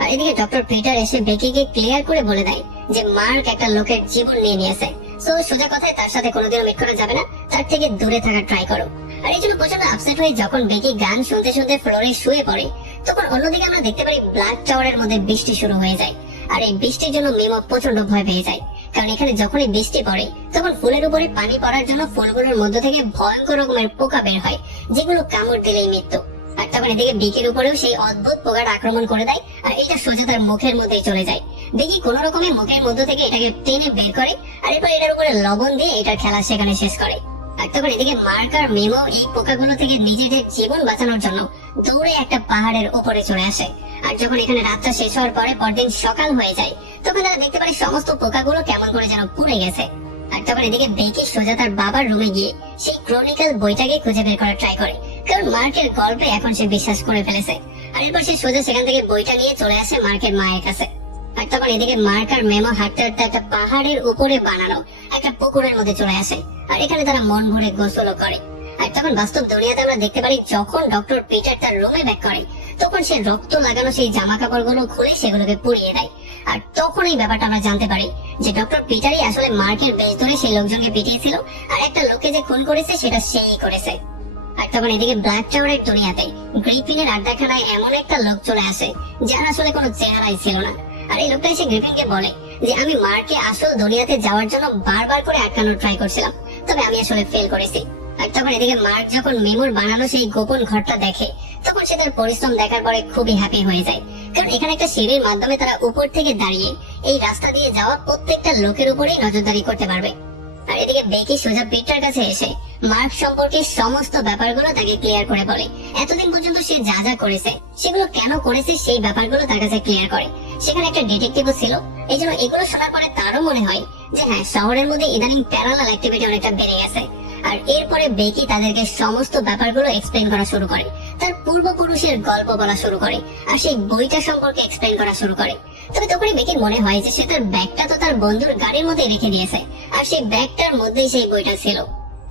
আর এদিকে ডক্টর পিটার এসে বেকিকে ক্লিয়ার করে বলে দেয় যে মার্ক একটা লোকের জীবন নিয়ে নিয়েছে, সো সোজা কথায় তার সাথে কোনোদিনও মিট করা যাবে না, তার থেকে দূরে থাকার ট্রাই করো। আর এই জন্য প্রচন্ড আপসেট হয়ে যখন বেকি গান শুনতে শুনতে ফ্লোরে শুয়ে পড়ে তখন অন্যদিকে আমরা দেখতে পারি ব্ল্যাক টাওয়ারের মধ্যে বৃষ্টি শুরু হয়ে যায়। আর এই বৃষ্টির জন্য মেমো প্রচন্ড ভয় পেয়ে যায়, কারণ এখানে যখনই বৃষ্টি পড়ে তখন ফুলের উপরে পানি পড়ার জন্য ফুলগুলোর মধ্য থেকে ভয়ঙ্কর রকমের পোকা বের হয়, যেগুলো কামড় দিলেই মৃত্যু। আর তখন এদিকে বিকির উপরেও সেই অদ্ভুত পোকাটা আক্রমণ করে দেয় আর এটা সোজা তার মুখের মধ্যেই চলে যায়। দেখি কোন রকমের মুখের মধ্য থেকে এটাকে টেনে বের করে আর এরপর এটার উপরে লবণ দিয়ে এটার খেলা সেখানে শেষ করে। আর তখন এদিকে মার্ক আর মেমো এই পোকাগুলো থেকে নিজেদের জীবন বাঁচানোর জন্য দৌড়ে একটা পাহাড়ের উপরে চলে আসে। আর যখন এখানে রাতটা শেষ হওয়ার পরে পরদিন সকাল হয়ে যায় তখন তারা দেখতে পারে সমস্ত পোকাগুলো কেমন করে যেন পুড়ে গেছে। আর তখন এদিকে বেকি সোজা তার বাবার রুমে গিয়ে সেই ক্রনিক্যাল বইটাকে খুঁজে বের করার ট্রাই করে, কারণ মার্কের গল্পে এখন সে বিশ্বাস করে ফেলেছে। আর এরপর সে সোজা সেখান থেকে বইটা নিয়ে চলে আসে মার্কের মায়ের কাছে। আর তখন এদিকে মার্ক আর মেমো হাঁটতে হাঁটতে একটা পাহাড়ের উপরে বানানো একটা পুকুরের মধ্যে চলে আসে আর এখানে তারা মন ভরে গোসলও করে। আর তখন বাস্তব দুনিয়াতে আমরা দেখতে পারি যখন ডক্টর পিটার তার রুমে ব্যাক করে তখন সে রক্ত লাগানো সেই জামা কাপড়গুলো খুলে সেগুলোকে পুড়িয়ে দেয়। আর তখন এই ব্যাপারটা আমরা জানতে পারি যে ডক্টর পিটারই আসলে মার্কের বেশ ধরে সেই লোকজনকে পিটিয়েছিল আর একটা লোককে যে খুন করেছে সেটা সেই করেছে। আর তখন এদিকে ব্ল্যাক টাওয়ারের দুনিয়াতে গ্রিফিনের আড্ডাখানায় এমন একটা লোক চলে আসে যার আসলে কোনো চেহারাই ছিল না। আর এই লোকটা এসে গ্রিফিনকে বলে যে আমি মার্কে আসল দুনিয়াতে যাওয়ার জন্য বারবার করে আটকানোর ট্রাই করছিলাম, তবে আমি আসলে ফেল করেছি। আর তখন এদিকে মার্ক যখন মেমোর বানানো সেই গোপন ঘরটা দেখে তখন সে তার পরিশ্রম দেখার পরে খুবই হ্যাপি হয়ে যায়, কারণ এখানে একটা সিঁড়ির মাধ্যমে তারা উপর থেকে দাঁড়িয়ে এই রাস্তা দিয়ে যাওয়া প্রত্যেকটা লোকের উপরেই নজরদারি করতে পারবে। আর এদিকে বেকি সোজা পিটার কাছে এসে মার্ক সম্পর্কে সমস্ত ব্যাপারগুলো তাকে ক্লিয়ার করে বলে। এতদিন পর্যন্ত সে যা যা করেছে সেগুলো কেন করেছে সেই ব্যাপারগুলো তার কাছে ক্লিয়ার করে। সেখানে একটা ডিটেকটিভও ছিল, এই জন্য এগুলো শোনার পরে তারও মনে হয় যে হ্যাঁ, শহরের মধ্যে ইদানিং প্যারালাল অ্যাক্টিভিটি অনেকটা বেড়ে গেছে। আর এরপরে বেকি তাদেরকে সমস্ত ব্যাপারগুলো এক্সপ্লেন করা শুরু করে, তার পূর্বপুরুষের গল্প বলা শুরু করে আর সেই বইটা সম্পর্কে এক্সপ্লেন করা শুরু করে। তবে তখনই বেকির মনে হয় যে সে তার ব্যাগটা তো তার বন্ধুর গাড়ির মধ্যে রেখে দিয়েছে আর সেই ব্যাগটার মধ্যেই সেই বইটা ছিল।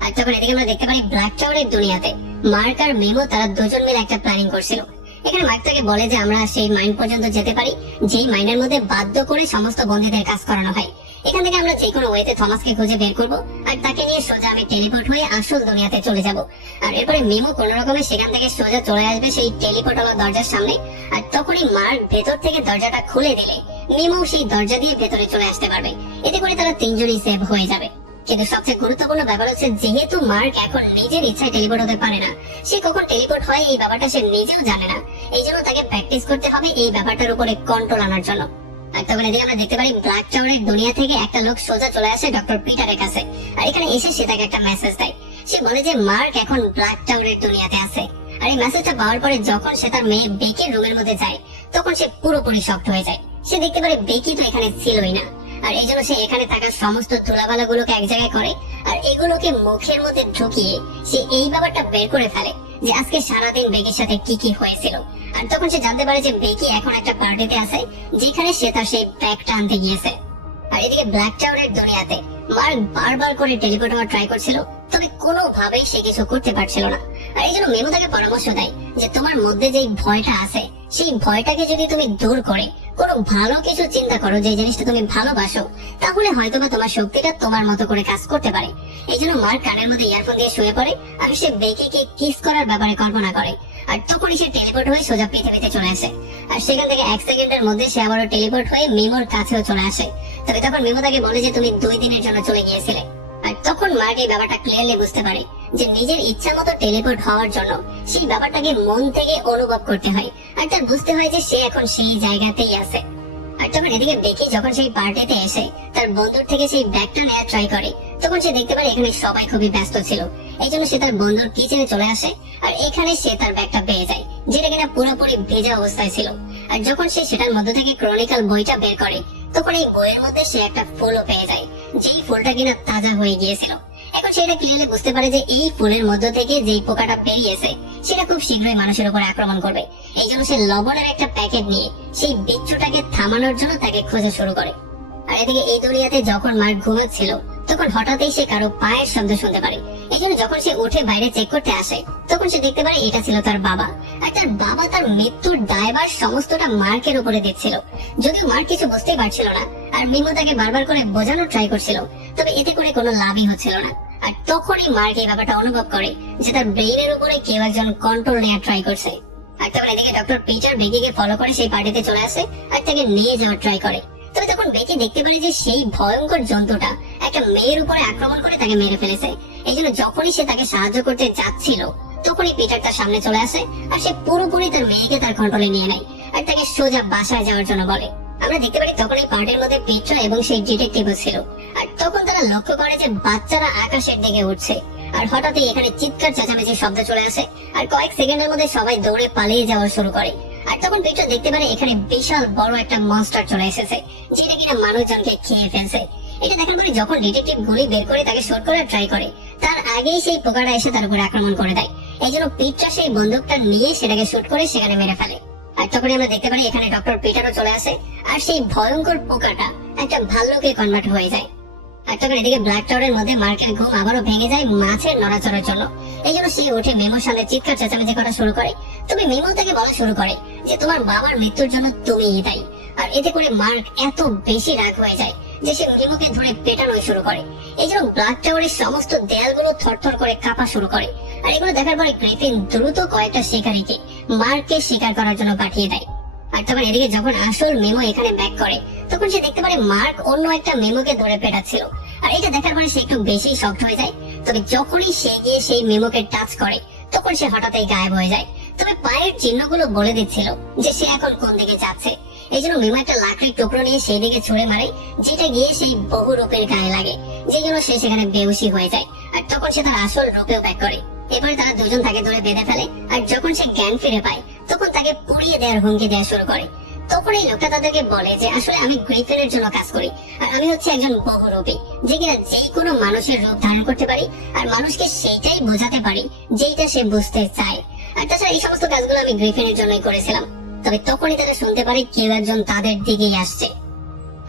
আর তখন এদিকে আমরা দেখতে পাই ব্ল্যাক টাওয়ারের দুনিয়াতে মার্ক আর মেমো তারা দুজন মিলে একটা প্ল্যানিং করছিল। এখানে মার্ক তাকে বলে যে আমরা সেই মাইন পর্যন্ত যেতে পারি যেই মাইনের মধ্যে বাধ্য করে সমস্ত বন্দীদের কাজ করানো হয়। এখান থেকে আমরা যে কোনো ওয়েতে থমাসকে খুঁজে বের করব আর তাকে নিয়ে সোজা আমি টেলিপোর্ট হয়ে আসল দুনিয়াতে চলে যাব। আর এরপরে মেমো কোনো রকমে সেখান থেকে সোজা চলে আসবে সেই টেলিপোর্ট হওয়া দরজার সামনে। আর তখনই মার্ক ভেতর থেকে দরজাটা খুলে দিলে মেমো সেই দরজা দিয়ে ভেতরে চলে আসতে পারবে। এতে করে তারা তিনজনই সেভ হয়ে যাবে। কিন্তু সবচেয়ে গুরুত্বপূর্ণ ব্যাপার হচ্ছে যেহেতু মার্ক এখন নিজের ইচ্ছায় টেলিপোর্ট হতে পারে না, সে কখন টেলিপোর্ট হয় এই ব্যাপারটা সে নিজেও জানে না। এই জন্য তাকে প্র্যাকটিস করতে হবে এই ব্যাপারটার উপরে কন্ট্রোল আনার জন্য। আর তখন এদিকে আমরা দেখতে পারি ব্ল্যাক টাওয়ারের দুনিয়া থেকে একটা লোক সোজা চলে আসে ডক্টর পিটারের কাছে। আর এখানে এসে সে তাকে একটা মেসেজ দেয়। সে বলে যে মার্ক এখন ব্ল্যাক টাওয়ারের দুনিয়াতে আছে। আর এই মেসেজটা পাওয়ার পরে যখন সে তার মেয়ে বেকির রুমের মধ্যে যায় তখন সে পুরোপুরি শক্ট হয়ে যায়। সে দেখতে পারে বেকি তো এখানে ছিলই না। আর এই জন্য সে এখানে থাকা সমস্ত ধুলাবালা গুলোকে এক জায়গায় করে আর এগুলোকে মুখের মধ্যে ঢুকিয়ে সে এই ব্যাপারটা বের করে ফেলে যে আজকে সারাদিন বেকির সাথে কি কি হয়েছিল। আর তখন সে জানতে পারে যে বেকি এখন একটা পার্টিতে আছে যেখানে সে তার সেই ব্যাগটা আনতে গিয়েছে। আর এদিকে ব্ল্যাক টাওয়ারের দুনিয়াতে মার্ক বারবার করে টেলিপোর্ট হওয়ার ট্রাই করছিল, তবে কোনোভাবেই সে কিছু করতে পারছিল না। আর এই জন্য মেমো তাকে পরামর্শ দেয় যে তোমার মধ্যে যে ভয়টা আছে সেই ভয়টাকে যদি তুমি দূর করে কোনো ভালো কিছু চিন্তা করো, যে জিনিসটা তুমি ভালোবাসো, তাহলে হয়তোবা তোমার শক্তিটা তোমার মতো করে কাজ করতে পারে। এই জন্য মার্ক কানের মধ্যে ইয়ারফোন দিয়ে শুয়ে পড়ে আর সে বেকিকে কিস করার ব্যাপারে কল্পনা করে। আর তখনই সে টেলিপোর্ট হয়ে সোজা পৃথিবীতে চলে আসে। আর সেখান থেকে 1 সেকেন্ডের মধ্যে সে আবারও টেলিপোর্ট হয়ে মিমোর কাছেও চলে আসে। তবে তখন মিমো তাকে বলে যে তুমি 2 দিনের জন্য চলে গিয়েছিলে। আর তখন মার্ক এই ব্যাপারটা ক্লিয়ারলি বুঝতে পারে যে নিজের ইচ্ছা মতো টেলিপোর্ট হওয়ার জন্য সেই ব্যাপারটাকে মন থেকে অনুভব করতে হয়। আর তার বুঝতে হয় যে সে এখন সেই জায়গাতেই আছে। আর তখন এদিকে বেকি যখন সেই পার্টিতে এসে তার বন্ধুর থেকে সেই ব্যাগটা নেওয়ার ট্রাই করে, তখন সে দেখতে পারে এখানে সবাই খুবই ব্যস্ত ছিল। এই জন্য সে তার বন্ধুর কিচেনে চলে আসে আর এখানে সে তার ব্যাগটা পেয়ে যায়, যেটা কিনা পুরোপুরি ভেজা অবস্থায় ছিল। আর যখন সে সেটার মধ্যে থেকে ক্রনিকল বইটা বের করে, তখন এই বইয়ের মধ্যে সে একটা ফুলও পেয়ে যায়, যেই ফুলটা কিনা তাজা হয়ে গিয়েছিল। এখন সেটা ক্লিয়ারলি বুঝতে পারে যে এই ফুলের মধ্য থেকে যেই পোকাটা বেরিয়েছে সেটা খুব শীঘ্রই মানুষের উপর আক্রমণ করবে। এই জন্য সে লবণের একটা প্যাকেট নিয়ে সেই বিচ্ছুটাকে থামানোর জন্য তাকে খোঁজা শুরু করে। আর এদিকে এই দুনিয়াতে যখন মার্ক ঘুমাচ্ছিল, তখন হঠাৎই সে কারো পায়ের শব্দ শুনতে পারে। এই জন্য যখন সে উঠে বাইরে চেক করতে আসে, তখন সে দেখতে পারে এটা ছিল তার বাবা। আর তার বাবা তার মৃত্যুর দায়ভার সমস্তটা মার্কের উপরে দিচ্ছিল। যদিও মার্ক কিছু বুঝতেই পারছিল না, আর মিমো তাকে বারবার করে বোঝানোর ট্রাই করছিল, তবে এতে করে কোনো লাভই হচ্ছিল না। আর তখনই মার্ক এই ব্যাপারটা অনুভব করে যে তার ব্রেইনের উপরে কেউ একজন কন্ট্রোল নেওয়ার ট্রাই করছে। আর তখন এদিকে ডক্টর পিটার বেকিকে ফলো করে সেই পার্টিতে চলে আসে আর তাকে নিয়ে যাওয়ার ট্রাই করে। তবে তখন বেকি দেখতে পারে যে সেই ভয়ঙ্কর জন্তুটা একটা মেয়ের উপরে আক্রমণ করে তাকে মেরে ফেলেছে। এই জন্য যখনই সে তাকে সাহায্য করতে যাচ্ছিল, তখনই পিটার তার সামনে চলে আসে আর সে পুরোপুরি তার মেয়েকে তার কন্ট্রোলে নিয়ে নেয় আর তাকে সোজা বাসায় যাওয়ার জন্য বলে। আমরা দেখতে পারি তখন এই পার্টির মধ্যে পিট্রা এবং সেই ডিটেকটিভও ছিল। আর তখন তারা লক্ষ্য করে যে বাচ্চারা আকাশের দিকে উঠছে। আর হঠাৎই এখানে চিৎকার চেঁচামেচি শব্দ চলে আসে আর কয়েক সেকেন্ডের মধ্যে সবাই দৌড়ে পালিয়ে যাওয়া শুরু করে। আর তখন পিট্রা দেখতে পারে এখানে বিশাল বড় একটা মনস্টার চলে এসেছে, যেটা কিনা মানুষজনকে খেয়ে ফেলছে। এটা দেখার পরে যখন ডিটেকটিভ গুলি বের করে তাকে শট করার ট্রাই করে, তার আগেই সেই পোকাটা এসে তার উপর আক্রমণ করে দেয়। এই জন্য পিট্রা সেই বন্দুকটা নিয়ে সেটাকে শুট করে সেখানে মেরে ফেলে। আর তখন আমরা দেখতে পারি এখানে ডক্টর পিটারও চলে আসে আর সেই ভয়ঙ্কর পোকাটা একটা ভাল্লুকে কনভার্ট হয়ে যায়। আর তখন এদিকে ব্ল্যাক টাওয়ারের মধ্যে মার্কের ঘুম আবারও ভেঙে যায় মাছের নড়াচড়ার জন্য। এই জন্য সে উঠে মেমোর সামনে চিৎকার চেঁচামেচি করা শুরু করে। তবে মেমো তাকে বলা শুরু করে যে তোমার বাবার মৃত্যুর জন্য তুমিই দায়ী। আর এতে করে মার্ক এত বেশি রাগ হয়ে যায় যে সে মেমোকে ধরে পেটানো শুরু করে। এই জন্য ব্ল্যাক টাওয়ারের সমস্ত দেয়ালগুলো থরথর করে কাঁপা শুরু করে। আর এগুলো দেখার পরে গ্রিফিন দ্রুত কয়েকটা শিকারীকে মার্ককে শিকার করার জন্য পাঠিয়ে দেয়। আর তখন এদিকে যখন আসল মেমো এখানে ব্যাক করে, তখন সে দেখতে পারে মার্ক অন্য একটা মেমোকে ধরে পেটাচ্ছিল। আর এটা দেখার পরে সে একটু বেশি শক্ট হয়ে যায়। তবে যখনই সে গিয়ে সেই মেমোকে টাচ করে, তখন সে হঠাৎই গায়েব হয়ে যায়। তবে পায়ের চিহ্নগুলো বলে দিচ্ছিল যে সে এখন কোন দিকে যাচ্ছে। এই জন্য মেমো একটা লাকড়ির টুকরো নিয়ে সেই দিকে ছুঁড়ে মারে, যেটা গিয়ে সেই বহু রূপের গায়ে লাগে, যে জন্য সে সেখানে বেহুশি হয়ে যায়। আর তখন সে তার আসল রূপেও ব্যাক করে। এরপরে তারা দুজন তাকে ধরে বেঁধে ফেলে। আর যখন সে জ্ঞান ফিরে পায়, তখন তাকে পুড়িয়ে দেওয়ার হুমকি দেওয়া শুরু করে। তখন এই লোকটা তাদেরকে বলে যে আসলে আমি গ্রিফিনের জন্য কাজ করি, আর আমি হচ্ছে একজন বহুরূপী, যে কিনা যে কোনো মানুষের রূপ ধারণ করতে পারি আর মানুষকে সেইটাই বোঝাতে পারি যেইটা সে বুঝতে চায়। আর তাছাড়া এই সমস্ত কাজগুলো আমি গ্রিফিনের জন্যই করেছিলাম। তবে তখনই তারা শুনতে পারে কেউ একজন তাদের দিকেই আসছে।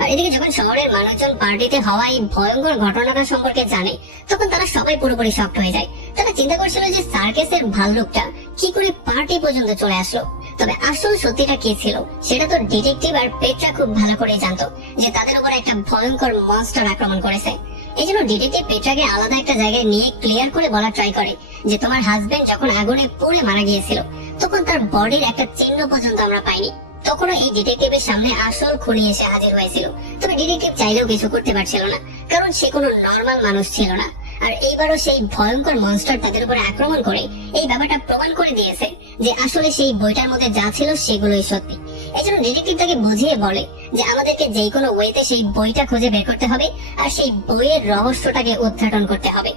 আর এদিকে যখন শহরের মানুষজন পার্টিতে হওয়া এই ভয়ঙ্কর ঘটনাটা সম্পর্কে জানে, তখন তারা সবাই পুরোপুরি শক্ট হয়ে যায়। তারা চিন্তা করছিল যে সার্কাসের ভাল্লুকটা কি করে পার্টি পর্যন্ত চলে আসলো। তবে আসল সত্যিটা কি ছিল সেটা তো ডিটেকটিভ আর পেট্রা খুব ভালো করে জানতো, যে তাদের উপর একটা ভয়ঙ্কর মনস্টার আক্রমণ করেছে। এই জন্য ডিটেকটিভ পেট্রাকে আলাদা একটা জায়গায় নিয়ে ক্লিয়ার করে বলা ট্রাই করে যে তোমার হাজবেন্ড যখন আগুনে পুড়ে মারা গিয়েছিল, তখন তার বডির একটা চিহ্ন পর্যন্ত আমরা পাইনি। তখনও এই ডিটেকটিভের সামনে আসল খুনি এসে হাজির হয়েছিল। তবে ডিটেকটিভ চাইলেও কিছু করতে পারছিল না, কারণ সে কোনো নর্মাল মানুষ ছিল না। আর এইবারও সেই ভয়ঙ্কর মনস্টার তাদের উপরে আক্রমণ করে এই ব্যাপারটা প্রমাণ করে দিয়েছে যে আসলে সেই বইটার মধ্যে যা ছিল সেগুলোই সত্যি। এই জন্য ডিটেকটিভ তাকে বুঝিয়ে বলে যে আমাদেরকে যে কোনো ওয়েতে সেই বইটা খুঁজে বের করতে হবে আর সেই বইয়ের রহস্যটাকে উদ্ঘাটন করতে হবে।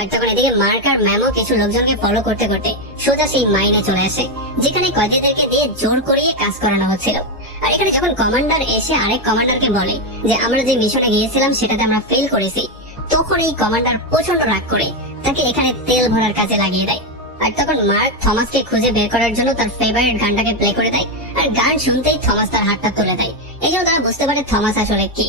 আর তখন এদিকে মার্ক আর ম্যামও কিছু লোকজনকে ফলো করতে করতে সোজা সেই মাইনে চলে আসে, যেখানে কয়েদিদেরকে দিয়ে জোর করিয়ে কাজ করানো হচ্ছিল। আর এখানে যখন কমান্ডার এসে আরেক কমান্ডারকে বলে যে আমরা যে মিশনে গিয়েছিলাম সেটাতে আমরা ফেল করেছি, তখন এই কমান্ডার প্রচন্ড রাগ করে তাকে এখানে তেল ভরার কাজে লাগিয়ে দেয়। আর তখন মার্ক থমাসকে খুঁজে বের করার জন্য তার ফেভারিট গানটাকে প্লে করে দেয়। আর গান শুনতেই থমাস তার হাতটা তুলে দেয়। এই জন্য তারা বুঝতে পারে থমাস আসলে কি।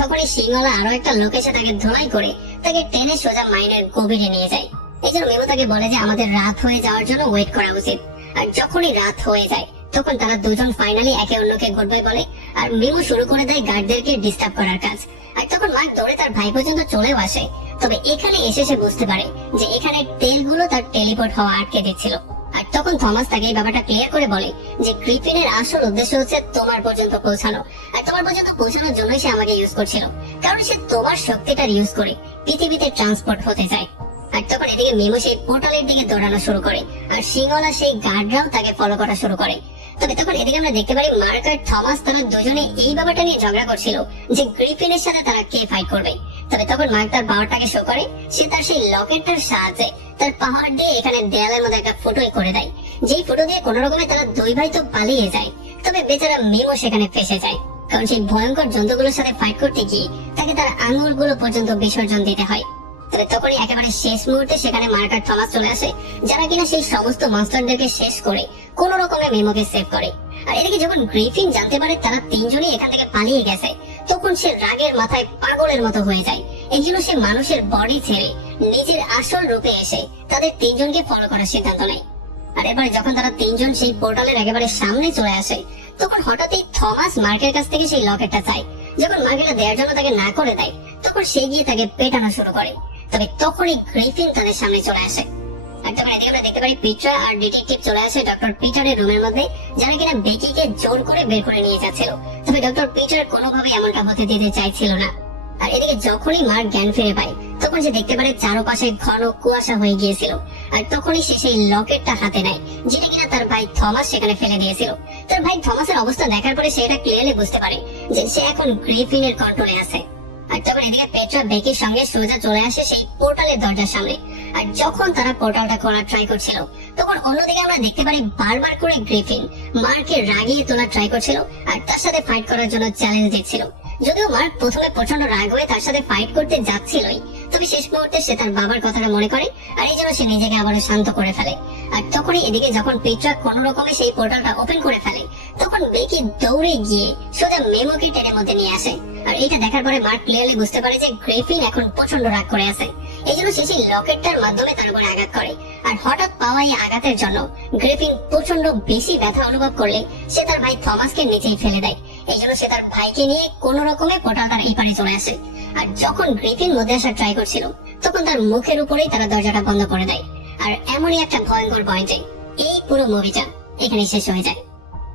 তখন এই সিংহলা আরো একটা লোক এসে তাকে ধোলাই করে তাকে টেনে সোজা মাইনের গভীরে নিয়ে যায়। এই জন্য মেমো তাকে বলে যে আমাদের রাত হয়ে যাওয়ার জন্য ওয়েট করা উচিত। আর যখনই রাত হয়ে যায় তখন তারা দুজন ফাইনালি একে অন্যকে গুড বাই বলে, আর মেমো শুরু করে দেয় গার্ডদেরকে ডিস্টার্ব করার কাজ। আর তখন মার্ক দৌড়ে তার ভাই পর্যন্ত চলেও আসে। তবে এখানে এসে সে বুঝতে পারে যে এখানে তেলগুলো তার টেলিপোর্ট হওয়া আটকে দিচ্ছিল। আর তখন থমাস তাকে এই ব্যাপারটা ক্লিয়ার করে বলে যে গ্রিফিনের আসল উদ্দেশ্য হচ্ছে তোমার পর্যন্ত পৌঁছানো, আর তোমার পর্যন্ত পৌঁছানোর জন্যই সে আমাকে ইউজ করছিল, কারণ সে তোমার শক্তিটার ইউজ করে পৃথিবীতে ট্রান্সপোর্ট হতে চায়। আর তখন এদিকে মেমো সেই পোর্টালের দিকে দৌড়ানো শুরু করে, আর সিংহলা সেই গার্ডরাও তাকে ফলো করা শুরু করে। তবে তখন এদিকে আমরা দেখতে পারি মার্ক আর থমাস তারা দুজনে এই ব্যাপারটা নিয়ে ঝগড়া করছিল যে গ্রিফিনের সাথে তারা কে ফাইট করবে। তবে তখন মার্ক তার পাওয়ারটাকে শো করে, সে তার সেই লকেটটার সাহায্যে তার পাওয়ার দিয়ে এখানে দেয়ালের মধ্যে একটা ফুটোই করে দেয়, যেই ফুটো দিয়ে কোনো রকমে তারা দুই ভাই তো পালিয়ে যায়। তবে বেচারা মেমো সেখানে ফেসে যায়, কারণ সেই ভয়ঙ্কর জন্তুগুলোর সাথে ফাইট করতে গিয়ে তাকে তার আঙুলগুলো পর্যন্ত বিসর্জন দিতে হয়। তবে তখনই একেবারে শেষ মুহূর্তে সেখানে মার্ক আর থমাস চলে আসে, যারা কিনা সেই সমস্ত মনস্টারদেরকে শেষ করে কোন রকমে মেমোকে সেভ করে। আর এদিকে যখন গ্রিফিন জানতে পারে তারা তিনজনই এখান থেকে পালিয়ে গেছে, তখন সে রাগের মাথায় পাগলের মতো হয়ে যায়। এই জন্য সে মানুষের বডি ছেড়ে নিজের আসল রূপে এসে তাদের তিনজনকে ফলো করার সিদ্ধান্ত নেয়। আর এরপরে যখন তারা তিনজন সেই পোর্টালের একেবারে সামনে চলে আসে, তখন হঠাৎই থমাস মার্কের কাছ থেকে সেই লকেটটা চায়। যখন মার্কেটটা দেওয়ার জন্য তাকে না করে দেয়, তখন সে গিয়ে তাকে পেটানো শুরু করে। তবে তখনই গ্রিফিন তাদের সামনে চলে আসে। আর তখন এদিকে আমরা দেখতে পারি পিটার আর ডিটেকটিভ চলে আসে ডক্টর পিটারের রুমের মধ্যে, যারা কিনা বেকিকে জোর করে বের করে নিয়ে যাচ্ছিল। তবে ডক্টর পিটার কোনোভাবে এমনটা হতে দিতে চাইছিল না। আর এদিকে যখনই মার্ক জ্ঞান ফিরে পায়, তখন সে দেখতে পারে চারপাশে ঘন কুয়াশা হয়ে গিয়েছিল। আর তখনই সে সেই লকেটটা হাতে নেয়, যেটা কিনা তার ভাই থমাস সেখানে ফেলে দিয়েছিল। তার ভাই থমাসের অবস্থা দেখার পরে সে এটা ক্লিয়ারলি বুঝতে পারে যে সে এখন গ্রিফিনের কন্ট্রোলে আছে। আর তখন এদিকে পেট্রা বেকির সঙ্গে সোজা চলে আসে সেই পোর্টালের দরজার সামনে। আর যখন তারা পোর্টালটা খোলার ট্রাই করছিল, তখন অন্যদিকে আমরা দেখতে পারি বারবার করে গ্রিফিন মার্ককে রাগিয়ে তোলার ট্রাই করছিল আর তার সাথে ফাইট করার জন্য চ্যালেঞ্জ দিচ্ছিল। যদিও মার্ক প্রথমে প্রচন্ড রাগ হয়ে তার সাথে ফাইট করতে যাচ্ছিলই, তবে শেষ মুহূর্তে সে তার বাবার কথাটা মনে করে, আর এই জন্য সে নিজেকে আবার শান্ত করে ফেলে। আর তখনই এদিকে যখন পেট্রা কোন রকমে সেই পোর্টালটা ওপেন করে ফেলে, তখন বেকি দৌড়ে গিয়ে সোজা মেমোকে টেনের মধ্যে নিয়ে আসে। আর এটা দেখার পরে মার্ক ক্লিয়ারলি বুঝতে পারে যে গ্রিফিন এখন প্রচন্ড রাগ করে আছে। এই জন্য সে সেই লকেটটার মাধ্যমে তার উপর আঘাত করে। আর হঠাৎ পাওয়া এই আঘাতের জন্য গ্রিফিন প্রচন্ড বেশি ব্যথা অনুভব করলে সে তার ভাই থমাসকে নিচেই ফেলে দেয়। এই জন্য সে তার ভাইকে নিয়ে কোন রকমে পোর্টালটার এই পারে চলে আসে। আর যখন গ্রিফিন মধ্যে আসার ট্রাই করছিল, তখন তার মুখের উপরেই তারা দরজাটা বন্ধ করে দেয়। আর এমনই একটা ভয়ঙ্কর পয়েন্টে এই পুরো মুভিটা এখানে শেষ হয়ে যায়।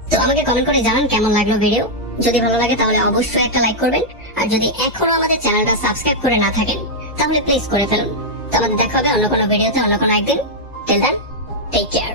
তো আমাকে কমেন্ট করে জানান কেমন লাগলো ভিডিও। যদি ভালো লাগে তাহলে অবশ্যই একটা লাইক করবেন, আর যদি এখনো আমাদের চ্যানেলটা সাবস্ক্রাইব করে না থাকেন তাহলে প্লিজ করে ফেলুন। তো আমাদের দেখা হবে অন্য কোনো ভিডিওতে অন্য কোনো একদিন। Till then, take care.